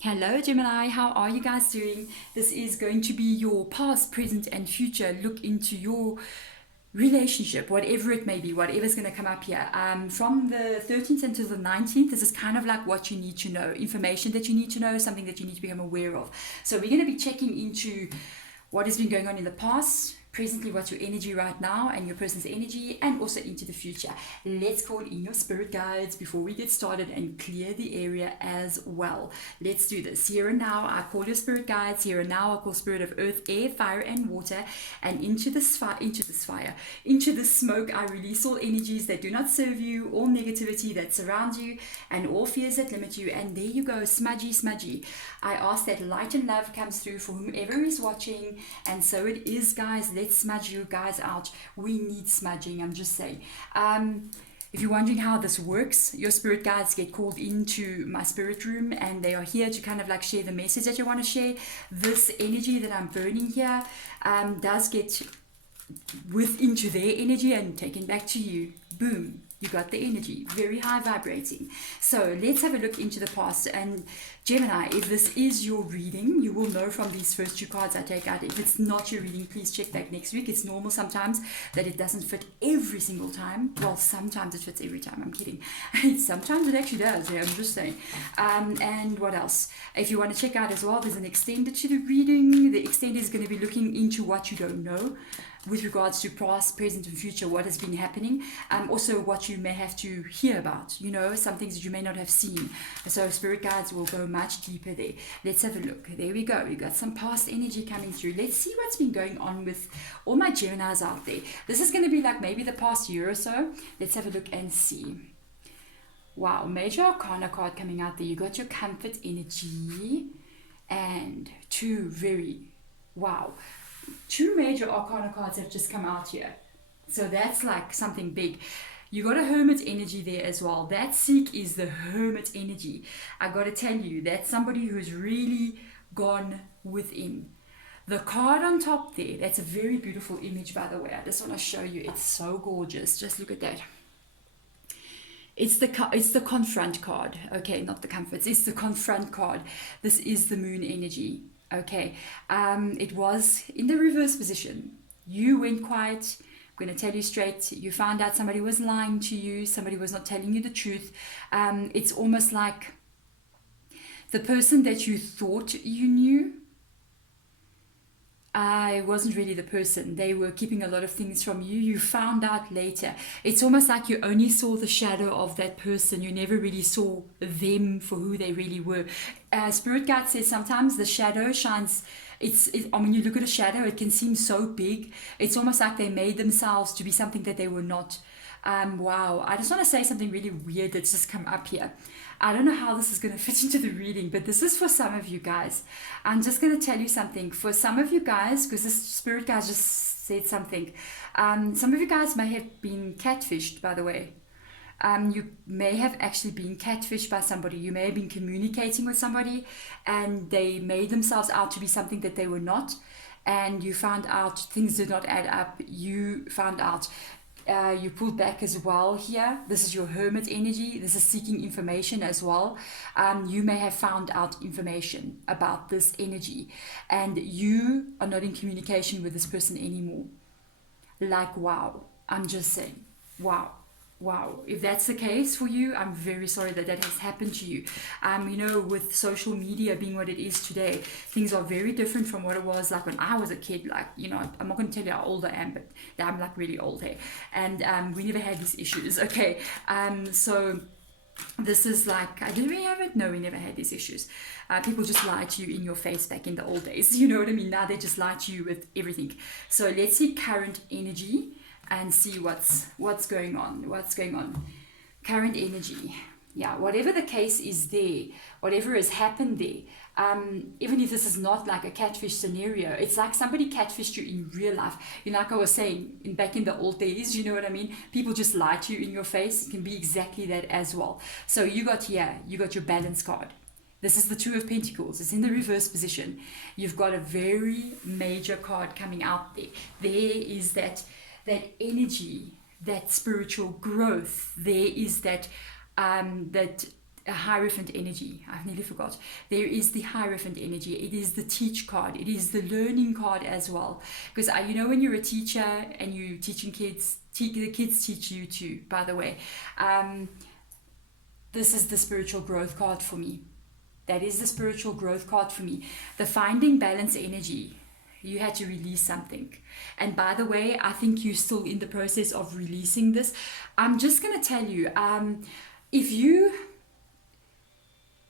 Hello Gemini, how are you guys doing? This is going to be your past, present, and future look into your relationship, whatever it may be, whatever's going to come up here. From the 13th until the 19th, this is kind of like what you need to know, information that you need to know, something that you need to become aware of. So we're going to be checking into what has been going on in the past, presently what's your energy right now and your person's energy, and also into the future. Let's call in your spirit guides before we get started and clear the area as well. Let's do this. Here and now I call your spirit guides. Here and now I call spirit of earth, air, fire, and water. And into this fire, into this smoke, I release all energies that do not serve you, all negativity that surrounds you, and all fears that limit you. And there you go, smudgy, smudgy. I ask that light and love comes through for whomever is watching. And so it is, guys. Let's smudge you guys out. We need smudging, I'm just saying. If you're wondering how this works, your spirit guides get called into my spirit room and they are here to kind of like share the message that you want to share. This energy that I'm burning here does get into their energy and taken back to you. Boom. You got the energy, very high vibrating. So let's have a look into the past. And Gemini, if this is your reading, you will know from these first two cards I take out. If it's not your reading, please check back next week. It's normal sometimes that it doesn't fit every single time. Well, sometimes it fits every time. I'm kidding. Sometimes it actually does. Yeah, I'm just saying. And what else? If you want to check out as well, there's an extended to the reading. The extended is going to be looking into what you don't know with regards to past, present, and future, what has been happening. Also what you may have to hear about, some things that you may not have seen. So spirit guides will go much deeper there. Let's have a look. There we go. We got some past energy coming through. Let's see what's been going on with all my Geminis out there. This is going to be like maybe the past year or so. Let's have a look and see. Wow, major arcana card coming out there. You got your comfort energy and two major arcana cards have just come out here. So that's like something big. You got a hermit energy there as well. That Seek is the hermit energy. I got to tell you, that's somebody who's really gone within. The card on top there, that's a very beautiful image, by the way. I just want to show you. It's so gorgeous. Just look at that. It's the confront card. Okay, not the comforts. It's the confront card. This is the moon energy. Okay, it was in the reverse position. You went quiet. I'm going to tell you straight. You found out somebody was lying to you. Somebody was not telling you the truth. It's almost like the person that you thought you knew, I wasn't really the person. They were keeping a lot of things from you. You found out later. It's almost like you only saw the shadow of that person. You never really saw them for who they really were. Spirit guide says sometimes the shadow shines. When you look at a shadow, it can seem so big. It's almost like they made themselves to be something that they were not. Wow, I just want to say something really weird that's just come up here. I don't know how this is going to fit into the reading, but this is for some of you guys. I'm just going to tell you something. For some of you guys, because this spirit guy just said something, some of you guys may have been catfished, by the way. You may have actually been catfished by somebody. You may have been communicating with somebody and they made themselves out to be something that they were not. And you found out things did not add up. You found out you pulled back as well here. This is your hermit energy. This is seeking information as well. You may have found out information about this energy and you are not in communication with this person anymore. Like, wow. I'm just saying, wow. If that's the case for you, I'm very sorry that has happened to you. With social media being what it is today, things are very different from what it was like when I was a kid. I'm not going to tell you how old I am, but I'm like really old here. And we never had these issues, okay? So this is like, did we have it? No, we never had these issues. People just lie to you in your face back in the old days. You know what I mean? Now they just lie to you with everything. So let's see current energy and see what's going on. Current energy. Yeah, whatever the case is there, whatever has happened there, even if this is not like a catfish scenario, it's like somebody catfished you in real life. Like I was saying, back in the old days, you know what I mean? People just lie to you in your face. It can be exactly that as well. So you got your balance card. This is the Two of Pentacles. It's in the reverse position. You've got a very major card coming out there. There is that energy, that spiritual growth. There is that a Hierophant energy. I nearly forgot. There is the Hierophant energy. It is the teach card. It is the learning card as well. Because you know, when you're a teacher and you're teaching kids, the kids teach you too, by the way. This is the spiritual growth card for me. That is the spiritual growth card for me. The finding balance energy. You had to release something. And by the way, I think you're still in the process of releasing this. I'm just going to tell you, if you,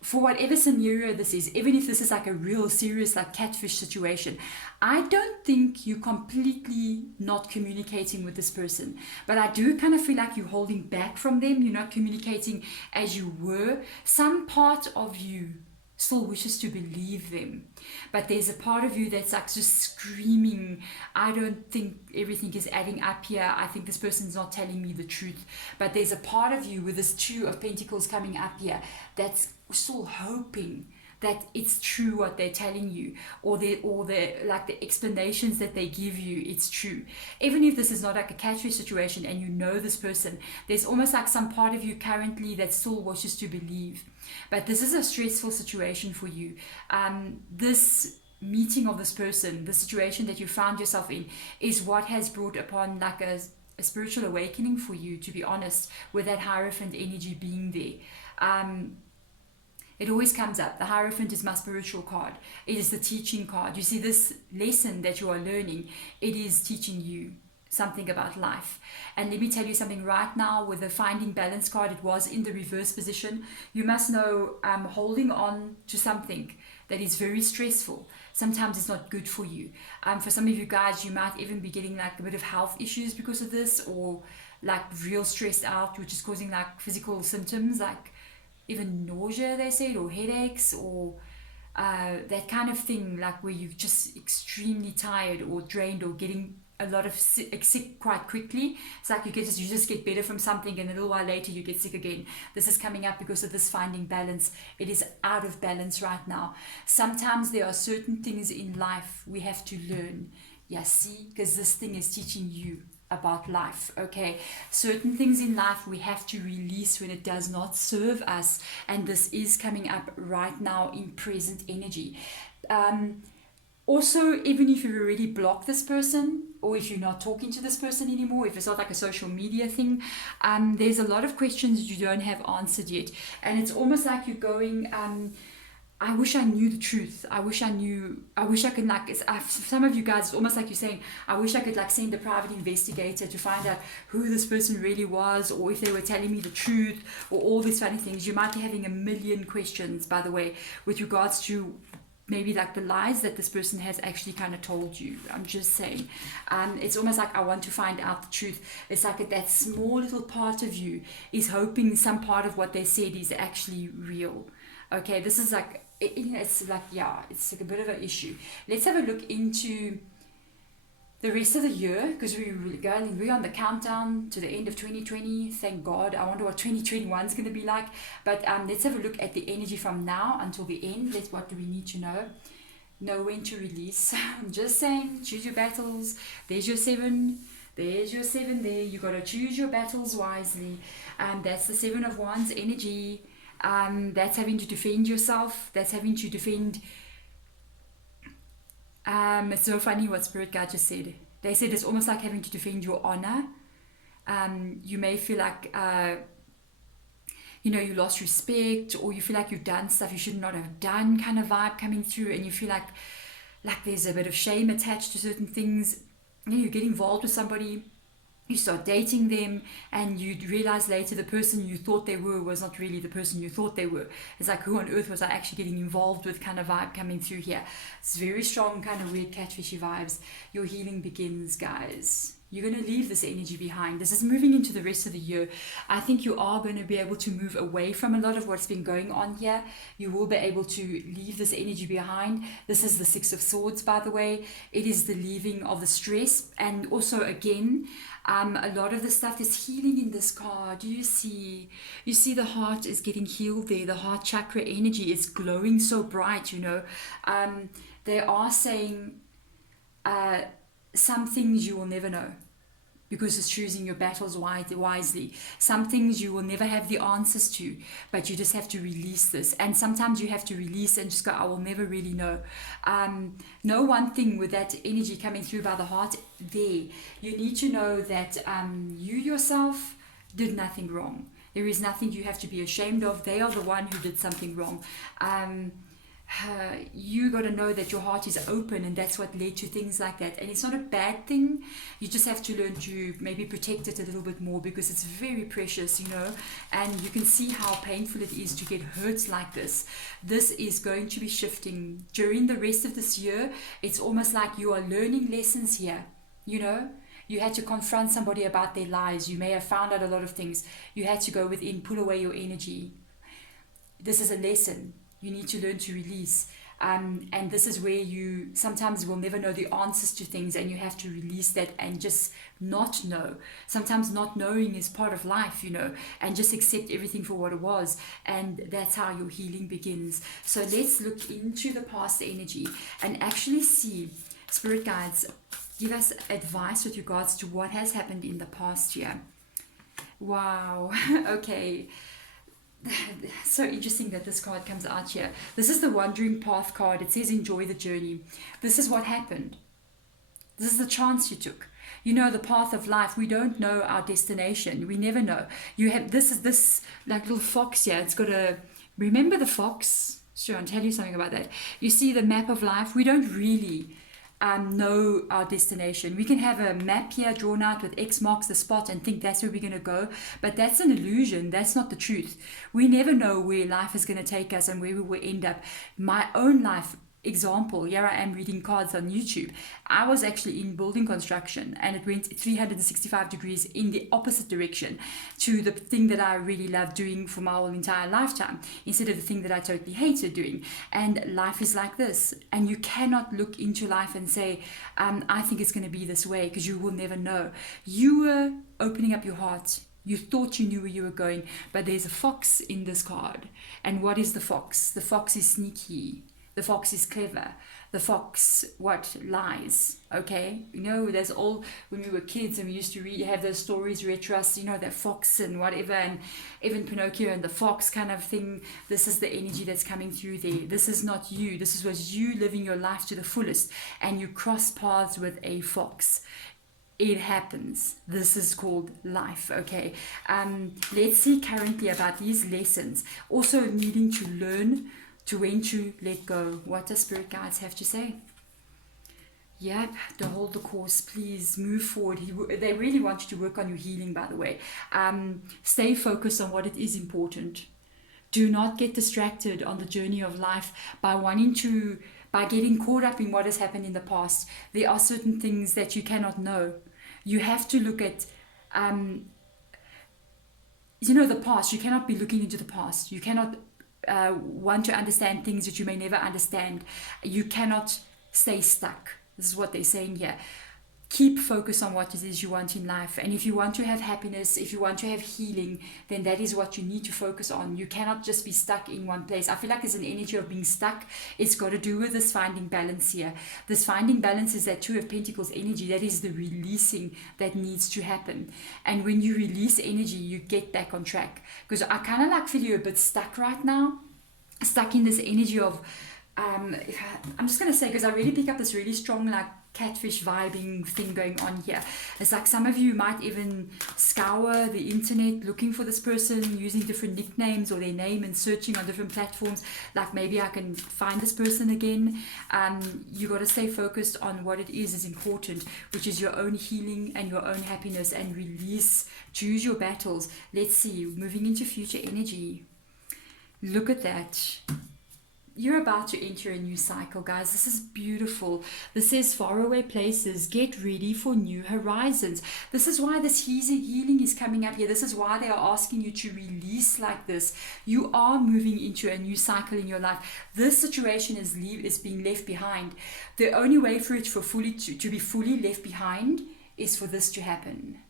for whatever scenario this is, even if this is like a real serious like catfish situation, I don't think you're completely not communicating with this person. But I do kind of feel like you're holding back from them. You're not communicating as you were. Some part of you still wishes to believe them, but there's a part of you that's like just screaming, I don't think everything is adding up here. I think this person's not telling me the truth. But there's a part of you with this Two of Pentacles coming up here that's still hoping that it's true what they're telling you, or the like the explanations that they give you, it's true. Even if this is not like a catfish situation and you know this person, there's almost like some part of you currently that still wishes to believe. But this is a stressful situation for you. This meeting of this person, the situation that you found yourself in, is what has brought upon like a spiritual awakening for you, to be honest, with that Hierophant energy being there. It always comes up. The Hierophant is my spiritual card. It is the teaching card. You see, this lesson that you are learning, it is teaching you something about life. And let me tell you something right now with the Finding Balance card. It was in the reverse position. You must know, holding on to something that is very stressful, sometimes it's not good for you. For some of you guys, you might even be getting like a bit of health issues because of this, or like real stressed out, which is causing like physical symptoms like even nausea, they said, or headaches, or that kind of thing, like where you're just extremely tired or drained or getting a lot of sick quite quickly. It's like you just get better from something and a little while later you get sick again. This is coming up because of this Finding Balance. It is out of balance right now. Sometimes there are certain things in life we have to learn. Yeah, see, because this thing is teaching you about life. Okay, certain things in life we have to release when it does not serve us, and this is coming up right now in present energy. Also, even if you've already blocked this person, or if you're not talking to this person anymore, if it's not like a social media thing, there's a lot of questions you don't have answered yet, and it's almost like you're going, I wish I knew the truth. I wish I could like, some of you guys, it's almost like you're saying, I wish I could like send a private investigator to find out who this person really was, or if they were telling me the truth, or all these funny things. You might be having a million questions, by the way, with regards to maybe like the lies that this person has actually kind of told you. I'm just saying. It's almost like I want to find out the truth. It's like that small little part of you is hoping some part of what they said is actually real. Okay, this is like, it's like, yeah, it's like a bit of an issue. Let's have a look into the rest of the year, because we're on the countdown to the end of 2020. Thank God. I wonder what 2021 is going to be like. But let's have a look at the energy from now until the end. What do we need to know? Know when to release. I'm just saying, choose your battles. There's your 7. There's your 7 there. You got to choose your battles wisely. That's the 7 of Wands energy. That's having to defend yourself. That's having to defend. It's so funny what Spirit Guide just said. They said it's almost like having to defend your honor. You may feel like, you lost respect, or you feel like you've done stuff you should not have done, kind of vibe coming through, and you feel like there's a bit of shame attached to certain things. You get involved with somebody, you start dating them, and you realize later the person you thought they were was not really the person you thought they were. It's like, who on earth was I actually getting involved with, kind of vibe coming through here. It's very strong, kind of weird catfishy vibes. Your healing begins, guys. You're going to leave this energy behind. This is moving into the rest of the year. I think you are going to be able to move away from a lot of what's been going on here. You will be able to leave this energy behind. This is the 6 of Swords, by the way. It is the leaving of the stress. And also, again, a lot of the stuff is healing in this card. Do you see? You see the heart is getting healed there. The heart chakra energy is glowing so bright, They are saying some things you will never know. because it's choosing your battles wisely. Some things you will never have the answers to, but you just have to release this. And sometimes you have to release and just go, I will never really know. Know one thing with that energy coming through by the heart there. You need to know that you yourself did nothing wrong. There is nothing you have to be ashamed of. They are the one who did something wrong. You got to know that your heart is open, and that's what led to things like that. And it's not a bad thing. You just have to learn to maybe protect it a little bit more, because it's very precious, you know. And you can see how painful it is to get hurt like this. This is going to be shifting during the rest of this year. It's almost like you are learning lessons here, you know. You had to confront somebody about their lies. You may have found out a lot of things. You had to go within, pull away your energy. This is a lesson. You need to learn to release. And this is where you sometimes will never know the answers to things, and you have to release that and just not know. Sometimes not knowing is part of life, you know, and just accept everything for what it was. And that's how your healing begins. So let's look into the past energy and actually see, spirit guides, give us advice with regards to what has happened in the past year. Wow. Okay. So interesting that this card comes out here. This is the Wandering Path card. It says enjoy the journey. This is what happened. This is the chance you took. You know, the path of life, we don't know our destination. We never know. You have this like little fox here. It's got a, remember the fox? Sure, I'll tell you something about that. You see the map of life. We don't really know our destination. We can have a map here drawn out with X marks the spot and think that's where we're going to go, but that's an illusion. That's not the truth. We never know where life is going to take us and where we will end up. My own life example, here I am reading cards on YouTube. I was actually in building construction, and it went 365 degrees in the opposite direction to the thing that I really loved doing for my whole entire lifetime, instead of the thing that I totally hated doing. And life is like this, and you cannot look into life and say, I think it's going to be this way, because you will never know. You were opening up your heart. You thought you knew where you were going, but there's a fox in this card. And what is the fox? The fox is sneaky. The fox is clever. The fox, lies, okay? You know, there's all, when we were kids and we used to have those stories, read to us, you know, the fox and whatever, and even Pinocchio and the fox kind of thing. This is the energy that's coming through there. This is not you. This was you living your life to the fullest, and you cross paths with a fox. It happens. This is called life, okay? Let's see currently about these lessons. Also needing to learn to when to let go. What does spirit guides have to say? Yep, to hold the course, please move forward. They really want you to work on your healing, by the way. Stay focused on what it is important. Do not get distracted on the journey of life by getting caught up in what has happened in the past. There are certain things that you cannot know. You have to look at, the past. You cannot be looking into the past. You cannot want to understand things that you may never understand. You cannot stay stuck. This is what they're saying here. Keep focus on what it is you want in life. And if you want to have happiness, if you want to have healing, then that is what you need to focus on. You cannot just be stuck in one place. I feel like there's an energy of being stuck. It's got to do with this finding balance here. This finding balance is that Two of Pentacles energy. That is the releasing that needs to happen. And when you release energy, you get back on track. Because I kind of like feel you're a bit stuck right now. Stuck in this energy of, I'm just going to say, because I really pick up this really strong, like, catfish vibing thing going on here. It's like some of you might even scour the internet looking for this person, using different nicknames or their name and searching on different platforms, like maybe I can find this person again. You got to stay focused on what it is important, which is your own healing and your own happiness, and release. Choose your battles. Let's see, moving into future energy. Look at that. You're about to enter a new cycle, guys. This is beautiful. This says faraway places. Get ready for new horizons. This is why this healing is coming up here. This is why they are asking you to release like this. You are moving into a new cycle in your life. This situation is being left behind. The only way for it to be fully left behind is for this to happen,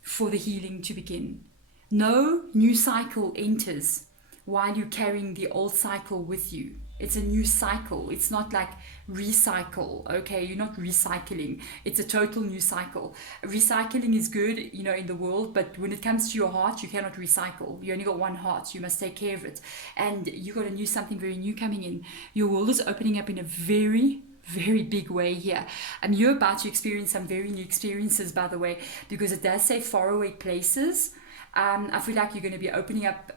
for the healing to begin. No new cycle enters while you're carrying the old cycle with you. It's a new cycle. It's not like recycle, okay? You're not recycling. It's a total new cycle. Recycling is good, you know, in the world, but when it comes to your heart, you cannot recycle. You only got one heart. You must take care of it. And you got a new, something very new coming in. Your world is opening up in a very big way here. You're about to experience some very new experiences, by the way, because it does say faraway places. I feel like you're going to be opening up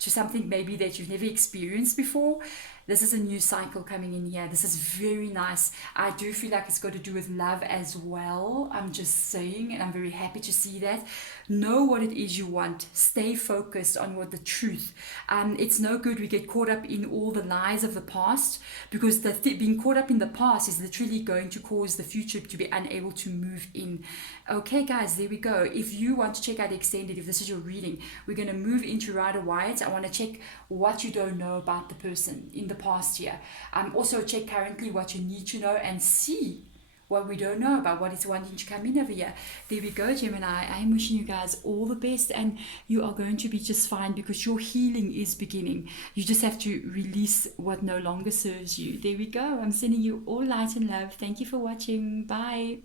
to something maybe that you've never experienced before. This is a new cycle coming in here. This is very nice. I do feel like it's got to do with love as well. I'm just saying, and I'm very happy to see that. Know what it is you want. Stay focused on what the truth. It's no good we get caught up in all the lies of the past, because being caught up in the past is literally going to cause the future to be unable to move in. Okay, guys, there we go. If you want to check out the extended, if this is your reading, we're going to move into Rider White. I want to check what you don't know about the person in the past year. Also check currently what you need to know and see what we don't know about what is wanting to come in over here. There we go, Gemini. I'm wishing you guys all the best, and you are going to be just fine, because your healing is beginning. You just have to release what no longer serves you. There we go. I'm sending you all light and love. Thank you for watching. Bye.